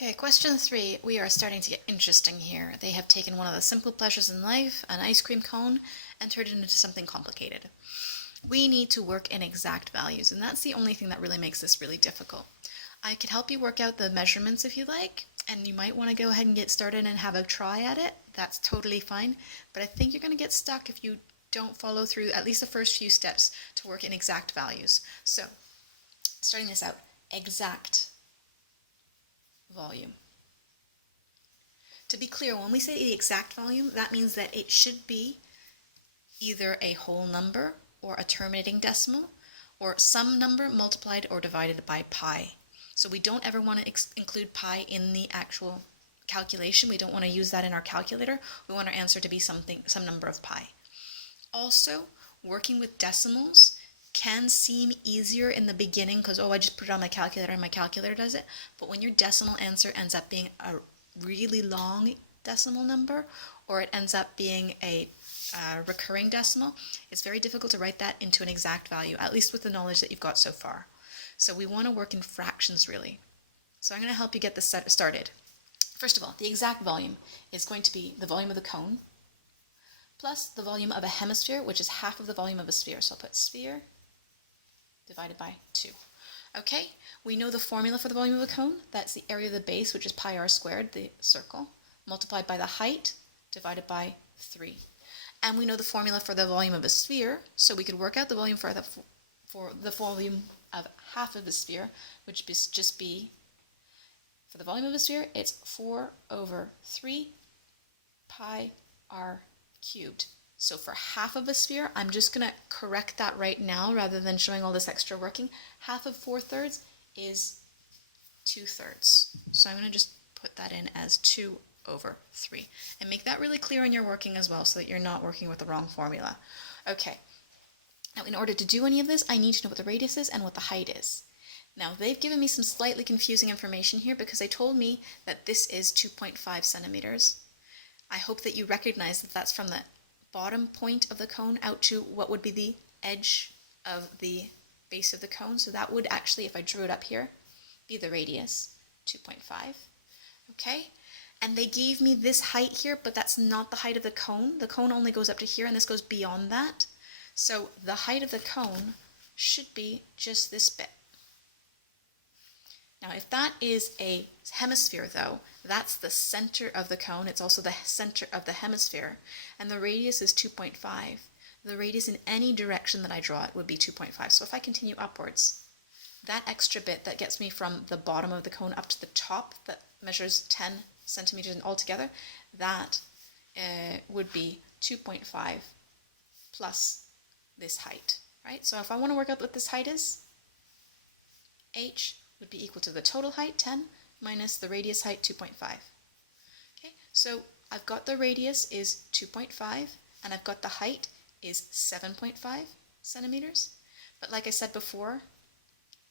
Okay, question 3. We are starting to get interesting here. They have taken one of the simple pleasures in life, an ice cream cone, and turned it into something complicated. We need to work in exact values, and that's the only thing that really makes this really difficult. I could help you work out the measurements if you like, and you might want to go ahead and get started and have a try at it. That's totally fine, but I think you're going to get stuck if you don't follow through at least the first few steps to work in exact values. So, starting this out, exact volume. To be clear, when we say the exact volume, that means that it should be either a whole number or a terminating decimal or some number multiplied or divided by pi. So we don't ever want to include pi in the actual calculation. We don't want to use that in our calculator. We want our answer to be some number of pi. Also, working with decimals can seem easier in the beginning because, I just put it on my calculator and my calculator does it. But when your decimal answer ends up being a really long decimal number, or it ends up being a recurring decimal, it's very difficult to write that into an exact value, at least with the knowledge that you've got so far. So we want to work in fractions, really. So I'm going to help you get this started. First of all, the exact volume is going to be the volume of the cone plus the volume of a hemisphere, which is half of the volume of a sphere. So I'll put sphere divided by 2. Okay, we know the formula for the volume of a cone. That's the area of the base, which is pi r squared, the circle, multiplied by the height, divided by 3. And we know the formula for the volume of a sphere, so we could work out the volume for the volume of half of a sphere, which would just be, for the volume of a sphere, it's 4 over 3 pi r cubed. So for half of a sphere, I'm just going to correct that right now rather than showing all this extra working. Half of 4/3 is 2/3. So I'm going to just put that in as 2 over 3. And make that really clear in your working as well so that you're not working with the wrong formula. Okay, now in order to do any of this, I need to know what the radius is and what the height is. Now they've given me some slightly confusing information here because they told me that this is 2.5 centimeters. I hope that you recognize that that's from the bottom point of the cone out to what would be the edge of the base of the cone. So that would actually, if I drew it up here, be the radius, 2.5. Okay, and they gave me this height here, but that's not the height of the cone. The cone only goes up to here, and this goes beyond that. So the height of the cone should be just this bit. Now, if that is a hemisphere, though, that's the center of the cone. It's also the center of the hemisphere, and the radius is 2.5. The radius in any direction that I draw it would be 2.5. So if I continue upwards, that extra bit that gets me from the bottom of the cone up to the top, that measures 10 centimeters altogether, that would be 2.5 plus this height, right? So if I want to work out what this height is, h would be equal to the total height, 10, minus the radius height, 2.5. Okay, so I've got the radius is 2.5, and I've got the height is 7.5 centimeters. But like I said before,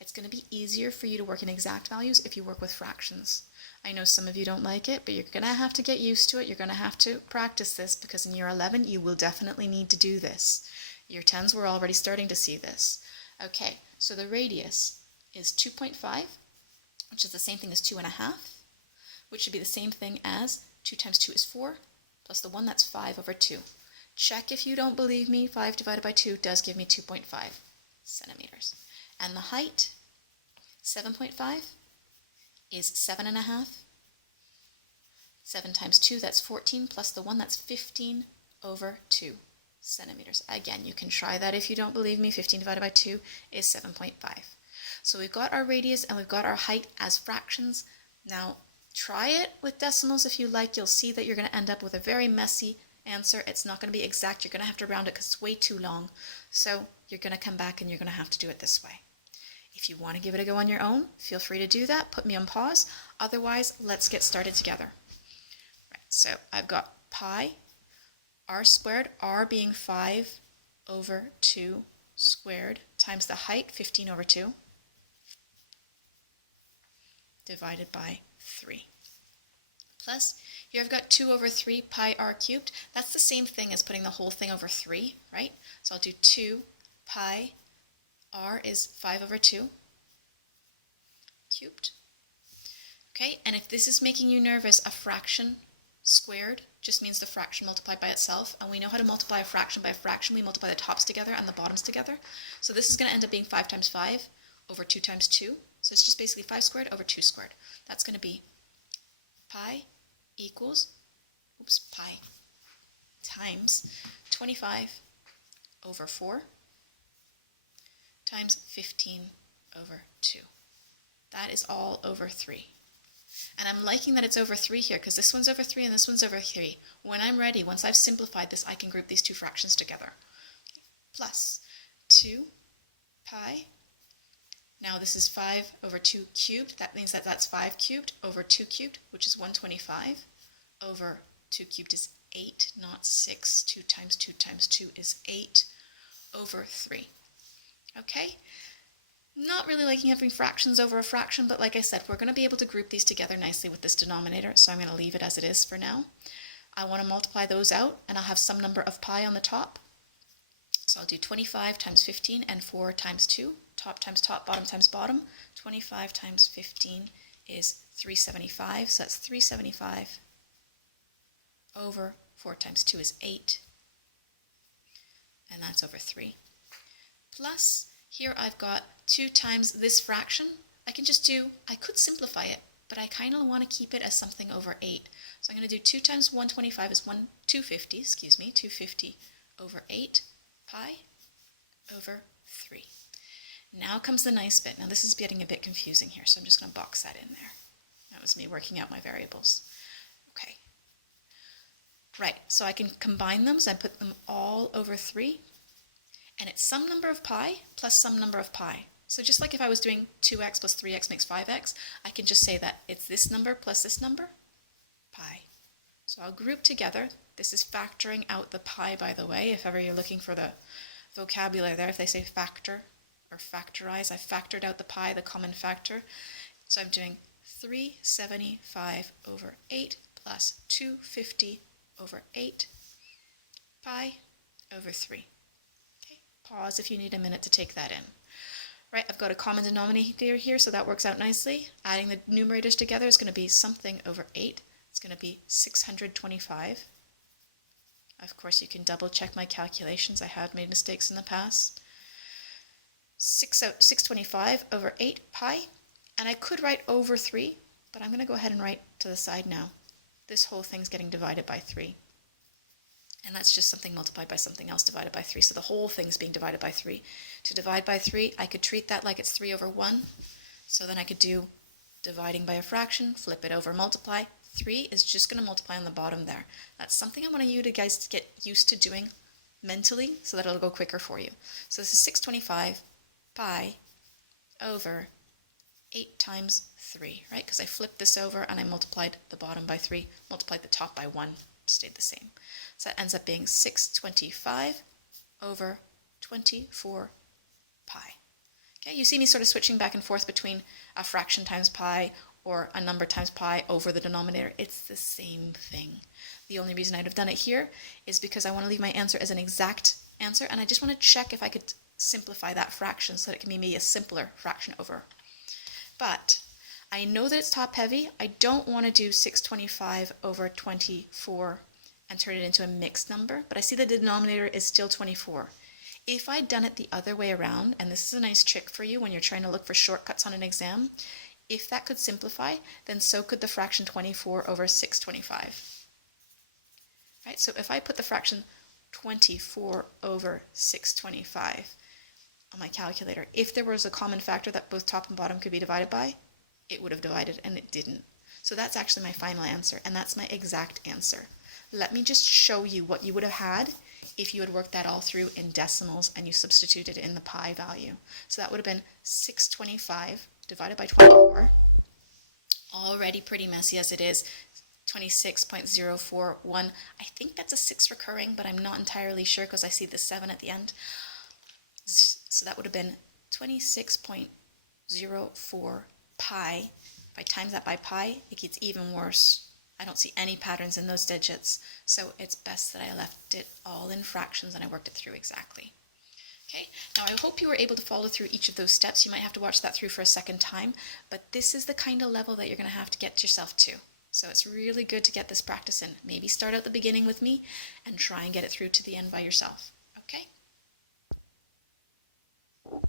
it's going to be easier for you to work in exact values if you work with fractions. I know some of you don't like it, but you're going to have to get used to it. You're going to have to practice this because in year 11, you will definitely need to do this. Year 10s, we're already starting to see this. Okay, so the radius is 2.5, which is the same thing as 2.5, which should be the same thing as 2 times 2 is 4, plus the 1, that's 5 over 2. Check if you don't believe me, 5 divided by 2 does give me 2.5 centimeters. And the height, 7.5, is 7.5. 7 times 2, that's 14, plus the 1, that's 15 over 2 centimeters. Again, you can try that if you don't believe me. 15 divided by 2 is 7.5. So we've got our radius and we've got our height as fractions. Now try it with decimals if you like. You'll see that you're going to end up with a very messy answer. It's not going to be exact. You're going to have to round it because it's way too long. So you're going to come back and you're going to have to do it this way. If you want to give it a go on your own, feel free to do that. Put me on pause. Otherwise, let's get started together. Right, so I've got pi r squared, r being 5 over 2 squared, times the height, 15 over 2. Divided by 3. Plus, here I've got 2 over 3 pi r cubed. That's the same thing as putting the whole thing over 3, right? So I'll do 2 pi r is 5 over 2 cubed Okay, and if this is making you nervous, a fraction squared just means the fraction multiplied by itself, and we know how to multiply a fraction by a fraction. We multiply the tops together and the bottoms together. So this is going to end up being 5 times 5 over 2 times 2. So it's just basically 5 squared over 2 squared. That's going to be pi equals, pi times 25 over 4 times 15 over 2. That is all over 3. And I'm liking that it's over 3 here because this one's over 3 and this one's over 3. When I'm ready, once I've simplified this, I can group these two fractions together. Plus 2 pi. Now this is 5 over 2 cubed. That means that that's 5 cubed over 2 cubed, which is 125, over 2 cubed is 8, not 6. 2 times 2 times 2 is 8 over 3. Okay? Not really liking having fractions over a fraction, but like I said, we're going to be able to group these together nicely with this denominator, so I'm going to leave it as it is for now. I want to multiply those out, and I'll have some number of pi on the top. So I'll do 25 times 15 and 4 times 2, top times top, bottom times bottom. 25 times 15 is 375, so that's 375 over 4 times 2 is 8, and that's over 3. Plus, here I've got 2 times this fraction. I could simplify it, but I kind of want to keep it as something over 8. So I'm going to do 2 times 125 is 250 over 8 pi over 3. Now comes the nice bit. Now this is getting a bit confusing here, so I'm just going to box that in there. That was me working out my variables. Okay. Right, so I can combine them, so I put them all over 3. And it's some number of pi plus some number of pi. So just like if I was doing 2x plus 3x makes 5x, I can just say that it's this number plus this number, pi. So I'll group together. This is factoring out the pi, by the way, if ever you're looking for the vocabulary there. If they say factor or factorize, I've factored out the pi, the common factor. So I'm doing 375 over 8 plus 250 over 8 pi over 3. Pause if you need a minute to take that in. Right, I've got a common denominator here, so that works out nicely. Adding the numerators together is going to be something over 8. It's going to be 625. Of course, you can double check my calculations. I have made mistakes in the past. 625 over 8 pi. And I could write over 3, but I'm going to go ahead and write to the side now. This whole thing's getting divided by 3. And that's just something multiplied by something else divided by 3. So the whole thing's being divided by 3. To divide by 3, I could treat that like it's 3 over 1. So then I could do dividing by a fraction, flip it over, multiply. 3 is just going to multiply on the bottom there. That's something I want you guys to get used to doing mentally so that it'll go quicker for you. So this is 625 pi over 8 times 3, right? Because I flipped this over and I multiplied the bottom by 3, multiplied the top by 1, stayed the same. So that ends up being 625 over 24 pi. Okay, you see me sort of switching back and forth between a fraction times pi or a number times pi over the denominator. It's the same thing. The only reason I'd have done it here is because I want to leave my answer as an exact answer, and I just want to check if I could simplify that fraction so that it can be maybe a simpler fraction over. But I know that it's top heavy. I don't want to do 625 over 24 and turn it into a mixed number, but I see the denominator is still 24. If I'd done it the other way around, and this is a nice trick for you when you're trying to look for shortcuts on an exam, if that could simplify, then so could the fraction 24 over 625. Right? So if I put the fraction 24 over 625 on my calculator, if there was a common factor that both top and bottom could be divided by, it would have divided, and it didn't. So that's actually my final answer, and that's my exact answer. Let me just show you what you would have had if you had worked that all through in decimals and you substituted in the pi value. So that would have been 625 divided by 24. Already pretty messy as it is. 26.041. I think that's a 6 recurring, but I'm not entirely sure because I see the 7 at the end. So that would have been 26.04 pi. If I times that by pi, it gets even worse. I don't see any patterns in those digits, so it's best that I left it all in fractions and I worked it through exactly. Okay, now I hope you were able to follow through each of those steps. You might have to watch that through for a second time, but this is the kind of level that you're going to have to get yourself to. So it's really good to get this practice in. Maybe start at the beginning with me and try and get it through to the end by yourself. Okay?